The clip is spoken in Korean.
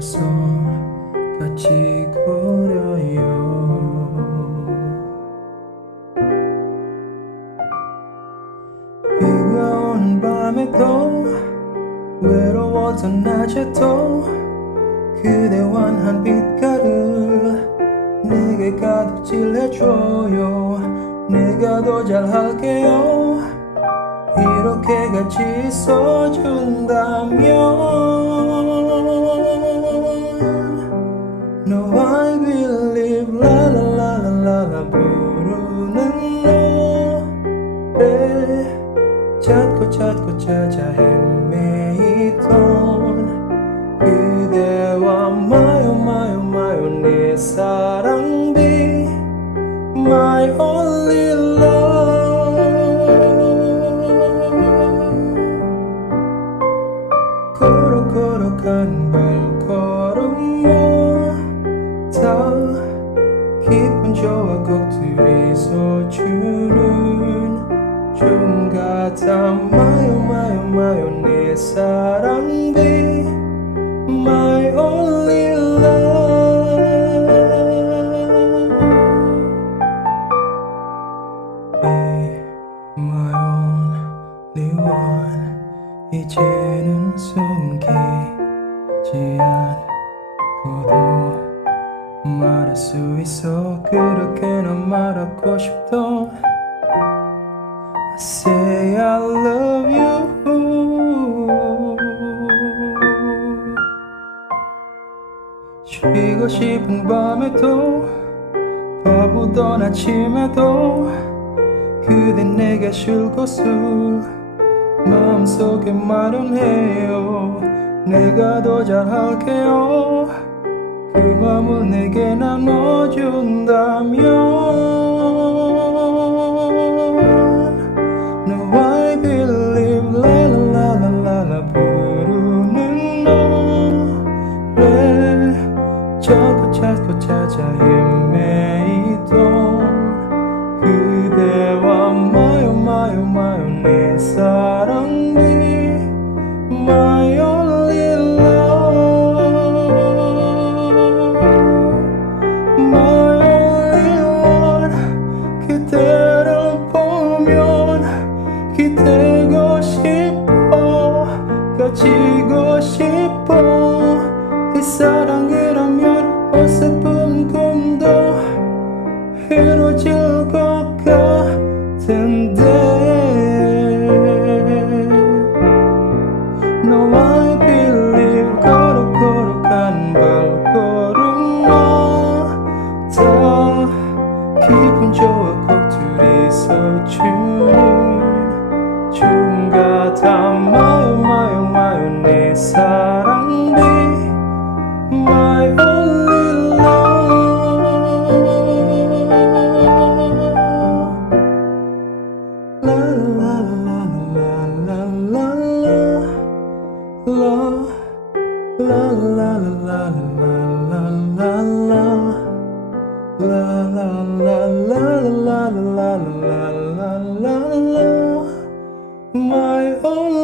와서 같이 걸어요. 비가온 밤에도 외로웠던 낮에도 그대와 한 빛깔을 내게 가득 질해줘요. 내가 더 잘할게요. 이렇게 같이 있어준다면 찾고 찾고 찾아 헤매이던 그대와 마요 마요 마요 내 사랑비 My only love 거룩거룩한 발걸음과 다 기분 좋아 꼭 둘이서 주는 좀 같아 마요 마요 마요 내 사랑비 My only love. Be my only one. 이제는 숨기지 않고도 말할 수 있어. 그렇게 난 말하고 싶던 I say I love you. 쉬고 싶은 밤에도 바보던 아침에도 그대 내게 쉴 곳을 마음속에 마련해요. 내가 더 잘할게요 그 맘을 내게 나눠준다면 No I believe la 부르는 노래 찾고 찾고 찾아 헤매이던 그대와 마요 마요 마요 내 사랑 춤 같아 마요 마요 마요 내사 my own